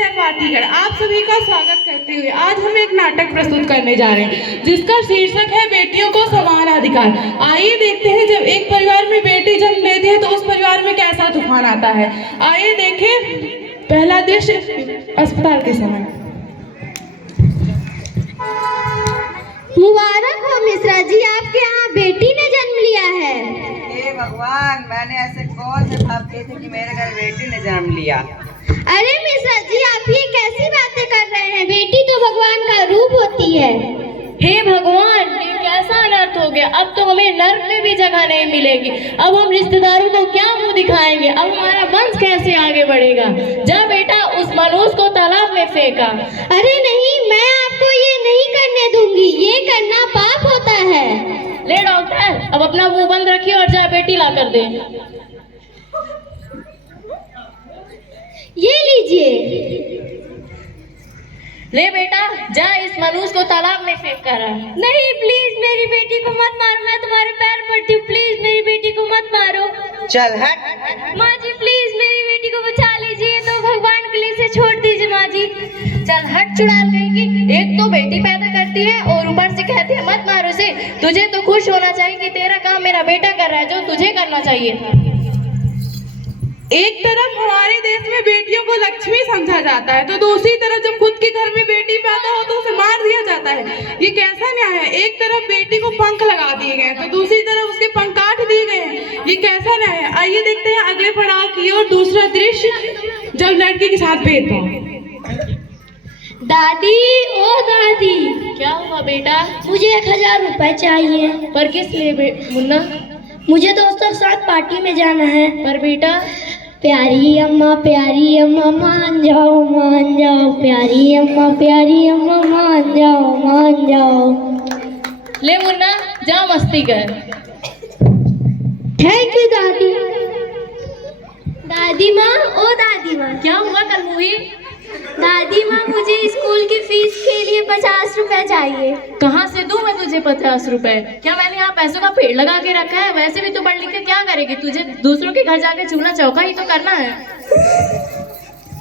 सहपाठीगण, आप सभी का स्वागत करते हुए आज हम एक नाटक प्रस्तुत करने जा रहे हैं जिसका शीर्षक है बेटियों को समान अधिकार। आइए देखते हैं जब एक परिवार में बेटी जन्म लेती है तो उस परिवार में कैसा तूफान आता है। आइए देखें पहला दृश्य अस्पताल के समय। मुबारक हो मिश्रा जी, आपके यहाँ बेटी ने जन्म लिया है। हे भगवान, मैंने ऐसे कौन से पाप किए थे कि मेरे घर बेटी ने जन्म लिया। अरे मिश्रा जी, आप ये कैसी बातें कर रहे हैं? बेटी तो भगवान का रूप होती है। हे भगवान, ये कैसा अनर्थ हो गया। अब तो हमें नर्क में भी जगह नहीं मिलेगी। अब हम रिश्तेदारों को क्या मुंह दिखाएंगे? अब हमारा वंश कैसे आगे बढ़ेगा? जा बेटा, उस मनुष्य को तालाब में फेंका। अरे नहीं, मैं आपको ये नहीं करने दूंगी। ये करना पाप होता है। ले डॉक्टर, अब अपना मुंह बंद रखिए और जा बेटी ला कर दे। ये लीजिए। ले बेटा, जा इस मनुष्य को तालाब में फेंक कर आ। नहीं, प्लीज मेरी बेटी को मत मारो, मैं तुम्हारे पैर पड़ती हूँ। प्लीज मेरी बेटी को मत मारो। चल हट। माँ जी प्लीज मेरी बेटी को बचा लीजिए, तो भगवान के लिए इसे छोड़ दीजिए। माँ जी चल हट चुड़ैल कहेगी। एक तो बेटी पैदा करती है और ऊपर से कहती है मत मारो से। तुझे तो खुश होना चाहिए कि तेरा काम मेरा बेटा कर रहा है, जो तुझे करना चाहिए था। एक तरफ हमारे देश में बेटियों को लक्ष्मी समझा जाता है तो दूसरी तरफ जब खुद के घर में बेटी पैदा हो तो उसे मार दिया जाता है। ये कैसा न्याय है? एक तरफ बेटी को पंख लगा दिए गए तो दूसरी तरफ उसके पंख काट दिए गए हैं। ये कैसा न्याय है? आइए देखते हैं अगले पड़ाव की ओर। दूसरा दृश्य जब लड़की के साथ भेदभाव। दादी, ओ दादी। क्या हुआ बेटा? मुझे 1000 रुपए चाहिए। पर किस लिए मुन्ना? मुझे दोस्तों के साथ पार्टी में जाना है। पर बेटा, प्यारी अम्मा मान जाओ प्यारी अम्मा मान जाओ। ले मुन्ना, जा मस्ती कर। थैंक यू दादी। दादी माँ, ओ दादी माँ। क्या हुआ कल मूवी? दादी माँ, मुझे स्कूल की फीस के लिए 50 रुपए चाहिए। कहाँ से दूं मैं तुझे 50 रुपए? क्या मैंने यहाँ पैसों का पेड़ लगा के रखा है? वैसे भी तू पढ़ लिख के क्या करेगी? तुझे दूसरों के घर जाके चूल्हा चौका ही तो करना है।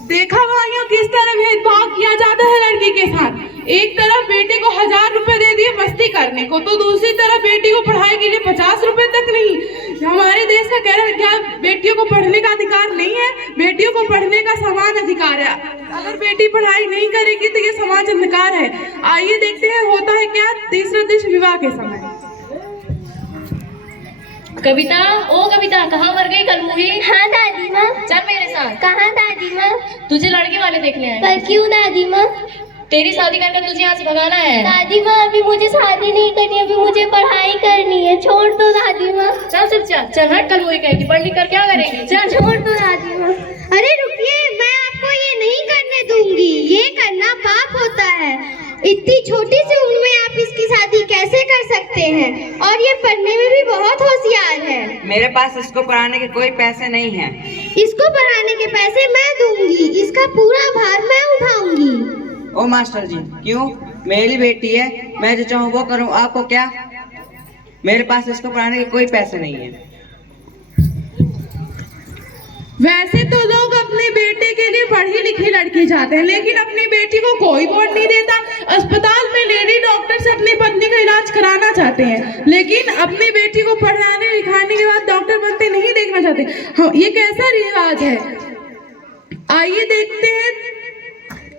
देखा भाइयों किस तरह भेदभाव किया जाता है लड़की के साथ। एक तरफ बेटे को 1000 रुपए दे दिए मस्ती करने को तो दूसरी तरफ बेटी को पढ़ाई के लिए 50 रुपए तक नहीं। हमारे देश का कह रहा है क्या बेटियों को पढ़ने का अधिकार नहीं है? बेटियों को पढ़ने का समान अधिकार है। अगर बेटी पढ़ाई नहीं करेगी तो ये समाज अंधकार है। आइए देखते हैं होता है क्या। तीसरा दृश्य विवाह के समय। कविता, ओ कविता, कहाँ मर गई कल मूवी? हाँ दादी माँ। चल मेरे साथ। कहाँ दादी माँ? तुझे लड़के वाले देखने आए। पर क्यों दादी माँ? तेरी शादी कर तुझे यहाँ से भगाना है। दादी माँ, अभी मुझे शादी नहीं करनी, अभी मुझे पढ़ाई करनी है। छोड़ दो दादी माँ। चल चल चल चल हट, कल मूवी कहेगी पढ़ लिख कर क्या करेगी? चल छोड़ दो दादी माँ। अरे रुकिए, मैं आपको ये नहीं करने दूंगी। ये करना पाप होता है। इतनी छोटी सी उम्र में आप इसकी शादी कैसे कर सकते हैं? और ये पढ़ने में भी बहुत होशियार है। मेरे पास इसको पढ़ाने के कोई पैसे नहीं हैं। इसको पढ़ाने के पैसे मैं दूंगी, इसका पूरा भार मैं उठाऊंगी। ओ मास्टर जी, क्यों? मेरी बेटी है, मैं जो चाहूँ वो करूँ, आपको क्या? मेरे पास इसको पढ़ाने के कोई पैसे नहीं है। वैसे तो लोग अपने बेटे के लिए पढ़ी लिखी लड़की चाहते हैं लेकिन अपनी बेटी को कोई वोट नहीं देता। अस्पताल में लेडी डॉक्टर से अपनी पत्नी का इलाज कराना चाहते हैं लेकिन अपनी बेटी को पढ़ाने लिखाने के बाद डॉक्टर बनते नहीं देखना चाहते। हाँ, ये कैसा रिवाज है? आइए देखते हैं।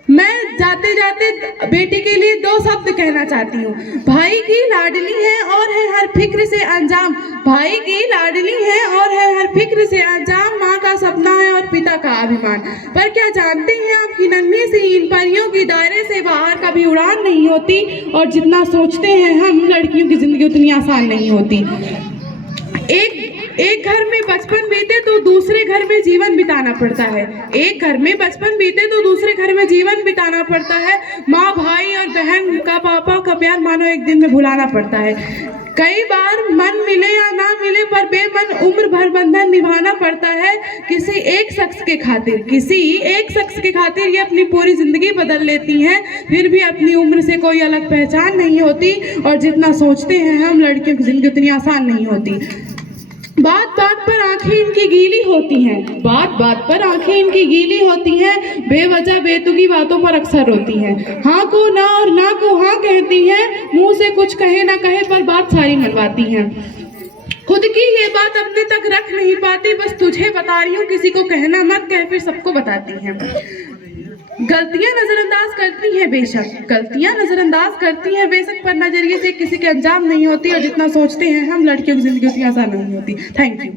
मैं जाते जाते बेटी के लिए 2 शब्द कहना चाहती हूँ। भाई की लाडली है और है हर फिक्र से अंजाम। भाई की लाडली है और है हर फिक्र से अंजाम। माँ का सपना है और पिता का अभिमान। पर क्या जानते हैं आपकी नन्ही सी इन परियों की दायरे से बाहर कभी उड़ान नहीं होती और जितना सोचते हैं हम लड़कियों की जिंदगी उतनी आसान नहीं होती। एक घर में बचपन बीते तो दूसरे घर में जीवन बिताना पड़ता है। एक घर में बचपन बीते तो दूसरे घर में जीवन बिताना पड़ता है। माँ, भाई और बहन का, पापा का प्यार मानो एक दिन में भुलाना पड़ता है। कई बार मन मिले या ना मिले पर बेमन उम्र भर बंधन निभाना पड़ता है। किसी एक शख्स के खातिर ये अपनी पूरी जिंदगी बदल लेती हैं फिर भी अपनी उम्र से कोई अलग पहचान नहीं होती और जितना सोचते हैं हम लड़कियों की जिंदगी उतनी आसान नहीं होती। बात बात पर आंखें इनकी गीली होती हैं। बेवजह बेतुकी बातों पर अक्सर रोती हैं। हाँ को ना और ना को हाँ कहती हैं, मुंह से कुछ कहे ना कहे पर बात सारी मनवाती हैं। खुद की ये बात अपने तक रख नहीं पाती, बस तुझे बता रही हूँ, किसी को कहना मत, कह फिर सबको बताती हैं। गलतियां नजरअंदाज करती हैं बेशक, गलतियां नजरअंदाज करती हैं बेशक, पर नजरिए से किसी के अंजाम नहीं होती, और जितना सोचते हैं हम लड़कियों की जिंदगी उतनी आसान नहीं होती। Thank you.